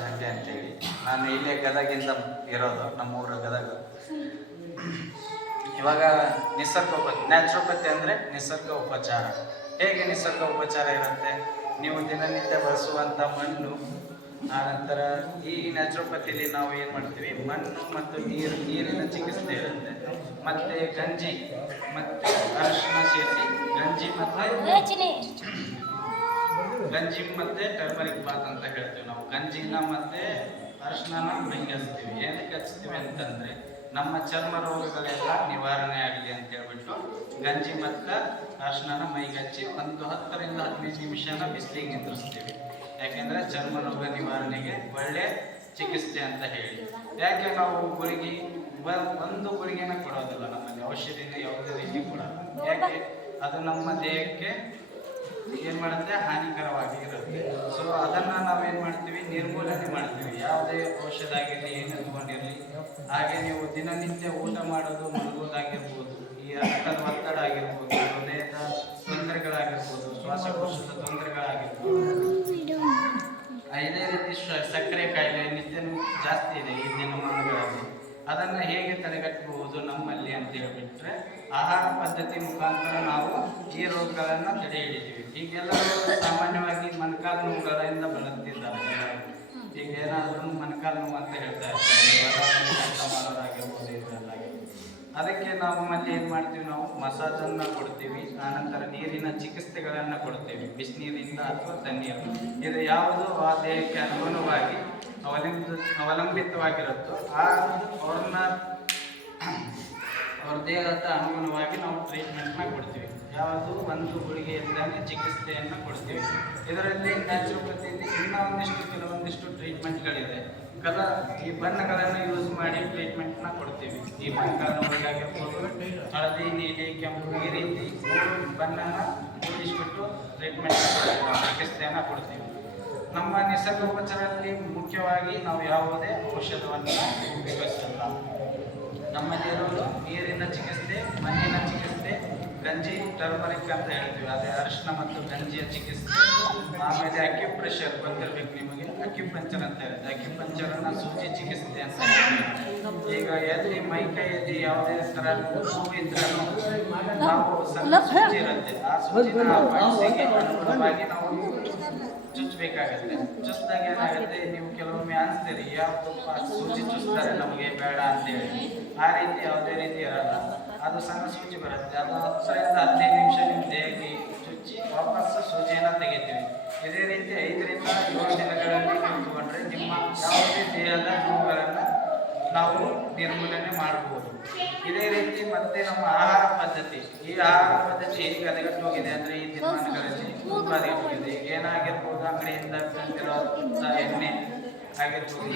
ಸಂಖ್ಯೆ ಅಂತೇಳಿ. ನಾನು ಇಲ್ಲೇ ಗದಗಿಂದ ಇರೋದು, ನಮ್ಮೂರು ಗದಗ. ಇವಾಗ ನ್ಯಾಚುರೋಪತಿ ಅಂದರೆ ನಿಸರ್ಗ ಉಪಚಾರ. ಹೇಗೆ ನಿಸರ್ಗ ಉಪಚಾರ ಇರುತ್ತೆ? ನೀವು ದಿನನಿತ್ಯ ಬಳಸುವಂಥ ಮಣ್ಣು, ಆನಂತರ ಈ ನ್ಯಾಚುರೋಪತಿಲಿ ನಾವು ಏನು ಮಾಡ್ತೀವಿ, ಮಣ್ಣು ಮತ್ತು ನೀರಿನ ಚಿಕಿತ್ಸೆ ಇರುತ್ತೆ. ಮತ್ತು ಗಂಜಿ ಮತ್ತು ಅರಿಶಿನ ಸೇರಿಸಿ ಗಂಜಿ ಮತ್ತು ಟರ್ಮರಿಕ್ ಬಾತ್ ಅಂತ ಹೇಳ್ತೀವಿ ನಾವು. ಗಂಜಿನ ಮತ್ತು ಅರಿಶಿನ ಮೈಗೆ ಹಚ್ತೀವಿ. ಏನಕ್ಕೆ ಹಚ್ತೀವಿ ಅಂತಂದರೆ ನಮ್ಮ ಚರ್ಮ ರೋಗಗಳೆಲ್ಲ ನಿವಾರಣೆ ಆಗಲಿ ಅಂತ ಹೇಳ್ಬಿಟ್ಟು ಗಂಜಿ ಮತ್ತು ಅರಿಶಿನ ಮೈಗೆ ಹಚ್ಚಿ ಒಂದು 10 ರಿಂದ 15 ನಿಮಿಷನ ಬಿಸಿಲಿಗೆ ನಿಂದ್ರಿಸ್ತೀವಿ. ಯಾಕೆಂದರೆ ಚರ್ಮ ರೋಗ ನಿವಾರಣೆಗೆ ಒಳ್ಳೆ ಚಿಕಿತ್ಸೆ ಅಂತ ಹೇಳಿ. ಯಾಕೆ ನಾವು ಒಂದು ಗುಳಿಗೆನ ಕೊಡೋದಿಲ್ಲ, ನಮ್ಮಲ್ಲಿ ಔಷಧಿನ ಯಾವುದೇ ರೀತಿ ಕೊಡೋಲ್ಲ. ಯಾಕೆ? ಅದು ನಮ್ಮ ದೇಹಕ್ಕೆ ಏನು ಮಾಡುತ್ತೆ, ಹಾನಿಕರವಾಗಿ ಇರುತ್ತೆ. ಸೊ ಅದನ್ನು ನಾವೇನು ಮಾಡ್ತೀವಿ, ನಿರ್ಮೂಲನೆ ಮಾಡ್ತೀವಿ. ಯಾವುದೇ ಔಷಧ ಆಗಿರಲಿ, ಏನು ಅಂದ್ಕೊಂಡಿರಲಿ. ಹಾಗೆ ನೀವು ದಿನನಿತ್ಯ ಊಟ ಮಾಡೋದು, ಮಲಗೋದಾಗಿರ್ಬೋದು, ಈ ರಕ್ತದ ಒತ್ತಡ ಆಗಿರ್ಬೋದು, ಹೃದಯದ ತೊಂದರೆಗಳಾಗಿರ್ಬೋದು, ಶ್ವಾಸಕೋಶದ ತೊಂದರೆಗಳಾಗಿರ್ಬೋದು, ಇದೇ ರೀತಿ ಸಕ್ಕರೆ ಕಾಯಿಲೆ ನಿತ್ಯನೂ ಜಾಸ್ತಿ ಇದೆ ಈ ದಿನಮಾನಗಳಲ್ಲಿ. ಅದನ್ನು ಹೇಗೆ ತಡೆಗಟ್ಟಬಹುದು ನಮ್ಮಲ್ಲಿ ಅಂತ ಹೇಳ್ಬಿಟ್ರೆ, ಆಹಾರ ಪದ್ಧತಿ ಮುಖಾಂತರ ನಾವು ಈ ರೋಗಗಳನ್ನು ತಡೆ ಹಿಡಿತೀವಿ. ಈಗೆಲ್ಲರೂ ಸಾಮಾನ್ಯವಾಗಿ ಮೊಣಕಾಲು ನೋವುಗಳಿಂದ ಬಳಲ್ತಿದ್ದಾರೆ. ಈಗ ಏನಾದರೂ ಮೊಣಕಾಲು ನೋವು ಅಂತ ಹೇಳ್ತಾ ಇರ್ತಾರೆ, ಮಾಡೋದಾಗಿರ್ಬೋದು, ಇದೆಲ್ಲ. ಅದಕ್ಕೆ ನಾವು ನಮ್ಮಲ್ಲಿ ಏನು ಮಾಡ್ತೀವಿ, ನಾವು ಮಸಾಜನ್ನು ಕೊಡ್ತೀವಿ. ಆನಂತರ ನೀರಿನ ಚಿಕಿತ್ಸೆಗಳನ್ನು ಕೊಡ್ತೀವಿ, ಬಿಸಿನೀರಿಂದ ಅಥವಾ ತಣ್ಣೀರು. ಇದು ಯಾವುದು ಆ ದೇಹಕ್ಕೆ ಅನುಗುಣವಾಗಿ ಅವಲಂಬಿತವಾಗಿರುತ್ತೋ ಅವ್ರ ದೇಹದ ಅನುಗುಣವಾಗಿ ನಾವು ಟ್ರೀಟ್ಮೆಂಟ್ನ ಕೊಡ್ತೀವಿ. ಯಾವುದು ಒಂದು ಗುಳಿಗೆಯಿಂದಾನೆ ಚಿಕಿತ್ಸೆಯನ್ನು ಕೊಡ್ತೀವಿ. ಇದರಲ್ಲಿ ನ್ಯಾಚುರೋಪತಿಯಲ್ಲಿ ಕೆಲವೊಂದಿಷ್ಟು ಟ್ರೀಟ್ಮೆಂಟ್ಗಳಿದೆ. ಈ ಬಣ್ಣಗಳನ್ನು ಯೂಸ್ ಮಾಡಿ ಟ್ರೀಟ್ಮೆಂಟ್ನ ಕೊಡ್ತೀವಿ. ಈ ಬಣ್ಣಗಳನ್ನಾಗಿರ್ಬೋದು, ಹಳದಿ, ನೀಲಿ, ಕೆಂಪು, ಈ ರೀತಿ 3 ಬಣ್ಣನ ಕೂಡಿಸ್ಬಿಟ್ಟು ಟ್ರೀಟ್ಮೆಂಟ್ ಚಿಕಿತ್ಸೆಯನ್ನು ಕೊಡ್ತೀವಿ. ನಮ್ಮ ನಿಸರ್ಗೋಪಚಾರದಲ್ಲಿ ಮುಖ್ಯವಾಗಿ ನಾವು ಯಾವುದೇ ಔಷಧವನ್ನು ಉಪಯೋಗಿಸಲ್ಲ. ನಮ್ಮಲ್ಲಿರೋದು ನೀರಿನ ಚಿಕಿತ್ಸೆ, ಮಣ್ಣಿನ ಚಿಕಿತ್ಸೆ, ಗಂಜಿ, ಟರ್ಮರಿಕ್ ಅಂತ ಹೇಳ್ತೀವಿ, ಅದೇ ಅರಿಶಿನ ಮತ್ತು ಗಂಜಿಯ ಚಿಕಿತ್ಸೆ. ಆಮೇಲೆ ಅಕ್ಯುಪ್ರೆಷರ್ ಗೊತ್ತಿರಬೇಕು ನಿಮಗೆ, ಅಕ್ಯುಪಂಚರ್ ಅಂತ ಹೇಳುತ್ತೆ. ಅಕ್ಯುಪಂಚರನ್ನು ಸೂಜಿ ಚಿಕಿತ್ಸೆ ಅಂತ ಹೇಳ್ತೀವಿ. ಈಗ ಎಲ್ಲಿ ಮೈಕೈಯಲ್ಲಿ ಯಾವುದೇ ಥರ ನೋವು ಇದ್ರೂ ನಾವು ಸೂಜಿ ಇರುತ್ತೆ, ಆ ಸೂಜಿನ ಬಳಸಿಗೆ ಅನುಗುಣವಾಗಿ ನಾವು ಚುಚ್ಚಬೇಕಾಗತ್ತೆ. ಚುಚ್ಚಿದಾಗ ಏನಾಗುತ್ತೆ, ನೀವು ಕೆಲವೊಮ್ಮೆ ಅನಿಸ್ತೀರಿ, ಯಾವತ್ತಪ್ಪ ಸೂಜಿ ಚುಚ್ತಾರೆ ನಮಗೆ ಬೇಡ ಅಂತೇಳಿ. ಆ ರೀತಿ ಯಾವುದೇ ರೀತಿ ಇರಲ್ಲ. ಅದು ಸಣ್ಣ ಸೂಜಿ ಬರುತ್ತೆ, ಅದು 10 ರಿಂದ 15 ನಿಮಿಷ ನಿಮ್ಮ ದೇಹಕ್ಕೆ ಚುಚ್ಚಿ ವಾಪಸ್ಸು ಸೂಜಿಯನ್ನು ತೆಗಿತೀವಿ. ಇದೇ ರೀತಿ 5 ರಿಂದ 7 ದಿನಗಳಲ್ಲಿ ನಿಂತುಕೊಂಡ್ರೆ ನಿಮ್ಮ ಯಾವುದೇ ದೇಹದ ನೋವುಗಳನ್ನು ನಾವು ನಿರ್ಮೂಲನೆ ಮಾಡಬಹುದು. ಇದೇ ರೀತಿ ಮತ್ತೆ ನಮ್ಮ ಆಹಾರ ಪದ್ಧತಿ, ಈ ಆಹಾರ ಪದ್ಧತಿ ಹೇಗೆ ಹದಗೆಟ್ಟು ಹೋಗಿದೆ ಅಂದರೆ ಈ ದಿನಮಾನಗಳಲ್ಲಿ ತುಂಬ ಹೋಗಿದೆ. ಏನಾಗಿರ್ಬೋದು, ಅಂಗಡಿಯಿಂದ ತಂದಿರೋಂಥ ಎಣ್ಣೆ ಆಗಿರ್ಬೋದು.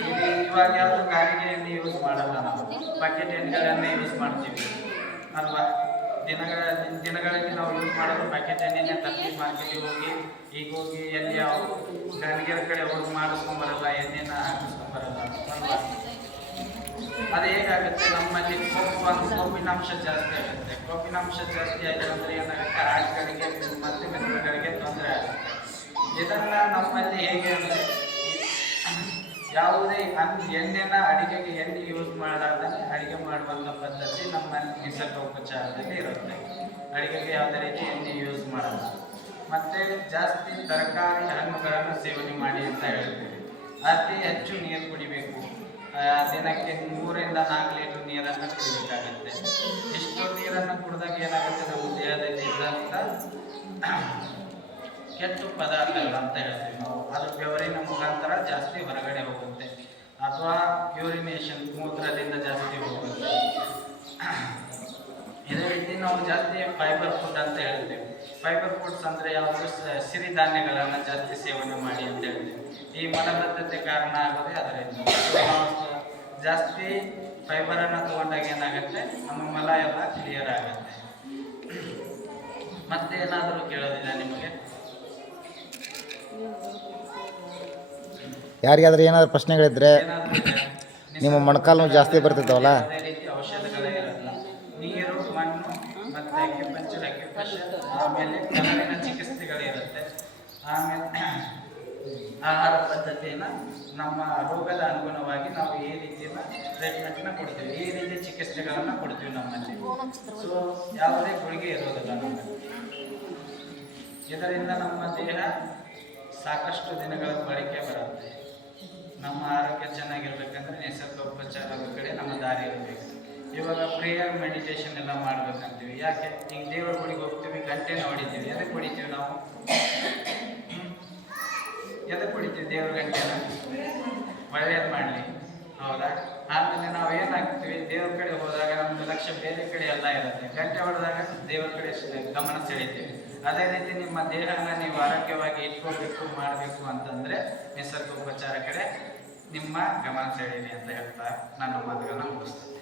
ಇವಾಗ ಯಾವುದು ಗಾಡಿಗೆ ಎಣ್ಣೆ ಯೂಸ್ ಮಾಡಲ್ಲ, ನಾವು ಪ್ಯಾಕೆಟ್ ಎಣ್ಣೆಗಳನ್ನೇ ಯೂಸ್ ಮಾಡ್ತೀವಿ ಅಲ್ವಾ. ದಿನಗಳಲ್ಲಿ ನಾವು ಯೂಸ್ ಮಾಡೋದು ಪ್ಯಾಕೆಟ್ ಎಣ್ಣೆನೇ ತರ್ತೀವಿ ಮಾರ್ಕೆಟಿಗೆ ಹೋಗಿ ಎಲ್ಲಿ ಯಾವ ಗಾಣಿಗೆರ ಕಡೆ ಹೋಗಿ ಮಾಡಿಸ್ಕೊಂಬರಲ್ಲ, ಎಣ್ಣೆನ ಹಾಕಿಸ್ಕೊಂಬರಲ್ಲ ಅಲ್ವಾ. ಅದು ಹೇಗಾಗುತ್ತೆ, ನಮ್ಮಲ್ಲಿ ಕೊಬ್ಬಿನಾಂಶ ಜಾಸ್ತಿ ಆಗುತ್ತೆ. ಕೊಬ್ಬಿನಾಂಶ ಜಾಸ್ತಿ ಆಯಿತು ಅಂದರೆ ಏನಾಗುತ್ತೆ, ಹಾರ್ಟ್ಗಳಿಗೆ ಮತ್ತು ಮೆದುಳುಗಳಿಗೆ ತೊಂದರೆ ಆಗುತ್ತೆ. ಇದನ್ನು ನಮ್ಮಲ್ಲಿ ಹೇಗೆ ಅಂದರೆ ಯಾವುದೇ ಎಣ್ಣೆನ ಅಡಿಗೆಗೆ ಎಣ್ಣೆ ಯೂಸ್ ಮಾಡಲಾರ್ದೇ ಅಡಿಗೆ ಮಾಡುವಂಥ ಪದ್ಧತಿ ನಮ್ಮ ನಿಸರ್ಗ ಉಪಚಾರದಲ್ಲಿ ಇರುತ್ತೆ. ಅಡಿಗೆಗೆ ಯಾವುದೇ ರೀತಿ ಎಣ್ಣೆ ಯೂಸ್ ಮಾಡಲ್ಲ. ಮತ್ತು ಜಾಸ್ತಿ ತರಕಾರಿ, ಹಣ್ಣುಗಳನ್ನು ಸೇವನೆ ಮಾಡಿ ಅಂತ ಹೇಳ್ತೀವಿ. ಅತಿ ಹೆಚ್ಚು ನೀರು ಕುಡಿಬೇಕು. ದಿನಕ್ಕೆ 3 ರಿಂದ 4 ಲೀಟರ್ ನೀರನ್ನು ಕುಡಿಬೇಕಾಗುತ್ತೆ. ಇಷ್ಟು ನೀರನ್ನು ಕುಡಿದಾಗ ಏನಾಗುತ್ತೆ, ನಮ್ಮ ದೇಹದಲ್ಲಿ ಇದ್ದಂಥ ಕೆಟ್ಟ ಪದಾರ್ಥಗಳು ಅಂತ ಹೇಳ್ತೀವಿ ನಾವು, ಅದು ಬೆವರಿನ ಮುಖಾಂತರ ಜಾಸ್ತಿ ಹೊರಗಡೆ ಹೋಗುತ್ತೆ, ಅಥವಾ ಯೂರಿನೇಷನ್ ಮೂತ್ರದಿಂದ ಜಾಸ್ತಿ ಹೋಗುತ್ತೆ. ಇದೇ ರೀತಿ ನಾವು ಜಾಸ್ತಿ ಫೈಬರ್ ಫುಡ್ ಅಂತ ಹೇಳ್ತೀವಿ. ಫೈಬರ್ ಫುಡ್ಸ್ ಅಂದರೆ ಯಾವುದು, ಸಿರಿಧಾನ್ಯಗಳನ್ನು ಜಾಸ್ತಿ ಸೇವನೆ ಮಾಡಿ ಅಂತ ಹೇಳ್ತೀವಿ. ಈ ಮಲಬದ್ಧತೆ ಕಾರಣ ಆಗೋದೇ ಅದರಿಂದ. ಜಾಸ್ತಿ ಫೈಬರನ್ನು ತಗೊಂಡಾಗ ಏನಾಗುತ್ತೆ, ನಮ್ಮ ಮಲ ಎಲ್ಲ ಕ್ಲಿಯರ್ ಆಗುತ್ತೆ. ಮತ್ತೆ ಏನಾದರೂ ಕೇಳೋದಿಲ್ಲ ನಿಮಗೆ? ಯಾರಿಗಾದ್ರೂ ಏನಾದರೂ ಪ್ರಶ್ನೆಗಳಿದ್ರೆ, ನಿಮ್ಮ ಮೊಣಕಾಲು ಜಾಸ್ತಿ ಬರ್ತಿದ್ದಾವಲ್ಲ, ಅದೇ ರೀತಿ ಔಷಧಗಳೇ ಇರಲ್ಲ. ನೀರು, ಮಣ್ಣು ಮತ್ತು ಅಕ್ಯುಪಂಚರ್, ಆಮೇಲೆ ಕನರಿನ ಚಿಕಿತ್ಸೆಗಳಿರುತ್ತೆ. ಆಮೇಲೆ ಆಹಾರ ಪದ್ಧತಿಯನ್ನು ನಮ್ಮ ರೋಗದ ಅನುಗುಣವಾಗಿ ನಾವು ಈ ರೀತಿಯ ಟ್ರೀಟ್ಮೆಂಟ್ನ ಕೊಡ್ತೀವಿ, ಈ ರೀತಿ ಚಿಕಿತ್ಸೆಗಳನ್ನು ಕೊಡ್ತೀವಿ ನಮ್ಮಲ್ಲಿ. ಸೊ ಯಾವುದೇ ಗುಳಿಗೆ ಇರೋದಿಲ್ಲ ನಮ್ಮಲ್ಲಿ. ಇದರಿಂದ ನಮ್ಮ ದೇಹ ಸಾಕಷ್ಟು ದಿನಗಳ ಬಳಕೆ ಬರುತ್ತೆ. ನಮ್ಮ ಆರೋಗ್ಯ ಚೆನ್ನಾಗಿರ್ಬೇಕಂದ್ರೆ ನಿಸರ್ಗೋಪಚಾರದ ಕಡೆ ನಮ್ಮ ದಾರಿ ಇರಬೇಕು. ಇವಾಗ ಪ್ರೇಯರ್ ಮೆಡಿಟೇಷನ್ ಎಲ್ಲ ಮಾಡ್ಬೇಕಂತೀವಿ. ಯಾಕೆ? ಈಗ ದೇವರ ಗುಡಿಗೆ ಹೋಗ್ತೀವಿ, ಗಂಟೆನ ಹೊಡಿತೀವಿ. ಎದಕ್ಕೆ ಹೊಡಿತೀವಿ ನಾವು? ಎದಕ್ಕೆ ಹೊಡಿತೀವಿ ದೇವ್ರ ಗಂಟೆನ? ಒಳ್ಳೇದು ಮಾಡಲಿ, ಹೌದಾ? ಆಮೇಲೆ ನಾವು ಏನಾಗ್ತೀವಿ, ದೇವ್ರ ಕಡೆ ಹೋದಾಗ ನಮ್ದು ಲಕ್ಷ್ಯ ಬೇರೆ ಕಡೆ ಎಲ್ಲ ಇರುತ್ತೆ. ಗಂಟೆ ಹೊಡೆದಾಗ ದೇವ್ರ ಕಡೆ ಗಮನ ಸೆಳಿತೀವಿ. ಅದೇ ರೀತಿ ನಿಮ್ಮ ದೇಹನ ನೀವು ಆರೋಗ್ಯವಾಗಿ ಇಟ್ಕೋಬೇಕು ಮಾಡಬೇಕು ಅಂತಂದರೆ ನಿಸರ್ಗೋಪಚಾರ ಕಡೆ ನಿಮ್ಮ ಗಮನ ಸೆಳೀರಿ ಅಂತ ಹೇಳ್ತಾ ನನ್ನ ಮಾತುಗಳನ್ನ ಮುಗಿಸ್ತೇನೆ.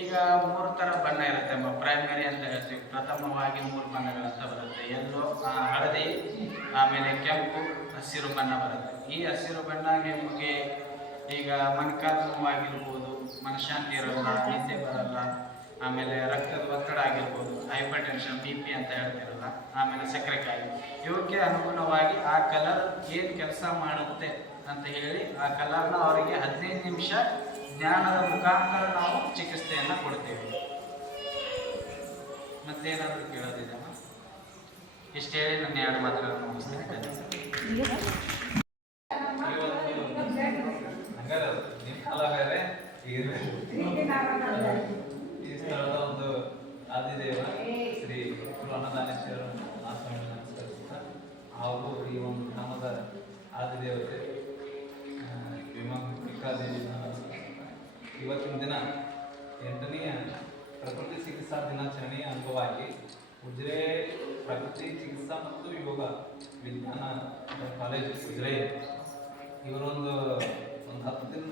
ಈಗ 3 ಥರ ಬಣ್ಣ ಇರುತ್ತೆ. ಪ್ರೈಮರಿ ಅಂತ ಹೇಳ್ತೀವಿ. ಪ್ರಥಮವಾಗಿ 3 ಬಣ್ಣಗಳಂತ ಬರುತ್ತೆ. ಎಲ್ಲೋ, ಹಳದಿ, ಆಮೇಲೆ ಕೆಂಪು, ಹಸಿರು ಬಣ್ಣ ಬರುತ್ತೆ. ಈ ಹಸಿರು ಬಣ್ಣ ನಿಮಗೆ ಈಗ ಮೊಣಕಾಲು ನೋವಾಗಿರ್ಬೋದು, ಮನಃಶಾಂತಿ ಇರೋಲ್ಲ, ನಿದ್ದೆ ಬರಲ್ಲ, ಆಮೇಲೆ ರಕ್ತದ ಒತ್ತಡ ಆಗಿರ್ಬೋದು, ಹೈಪರ್ ಟೆನ್ಷನ್, BP ಅಂತ ಹೇಳ್ತಿರಲ್ಲ, ಆಮೇಲೆ ಸಕ್ಕರೆ ಕಾಯಿಲೆ, ಇವಕ್ಕೆ ಅನುಗುಣವಾಗಿ ಆ ಕಲರ್ ಏನು ಕೆಲಸ ಮಾಡುತ್ತೆ ಅಂತ ಹೇಳಿ ಆ ಕಲರ್ನ ಅವರಿಗೆ 15 ನಿಮಿಷ ಜ್ಞಾನದ ಮುಖಾಂತರ ನಾವು ಚಿಕಿತ್ಸೆಯನ್ನು ಕೊಡ್ತೇವೆ. ಮತ್ತೇನಾದರೂ ಕೇಳೋದಿದೆ? ಇಷ್ಟು ಹೇಳಿ ನನ್ನ 2 ಮಾತುಗಳನ್ನು ಮುಗಿಸ್ತೇನೆ. ಈ ಸ್ಥಳದ ಒಂದು ಆದಿದೇವ ಶ್ರೀ ಅನ್ನದಾನೇಶ್ವರ ಮಹಾಸ್ವಾಮಿ ನಮಸ್ಕರಿಸುತ್ತಾ, ಹಾಗೂ ಈ ಒಂದು ಗ್ರಾಮದ ಆದಿದೇವತೆ ವಿಮಾದೇವಿ ನಮಸ್ಕರಿಸುತ್ತಾ, ಇವತ್ತಿನ ದಿನ 8ನೇ ಪ್ರಕೃತಿ ಚಿಕಿತ್ಸಾ ದಿನಾಚರಣೆಯ ಅಂಗವಾಗಿ ಉಜಿರೆ ಪ್ರಕೃತಿ ಚಿಕಿತ್ಸಾ ಮತ್ತು ಯೋಗ ವಿಜ್ಞಾನ ಕಾಲೇಜು ಉಜಿರೆ ಇವರೊಂದು 10 ದಿನ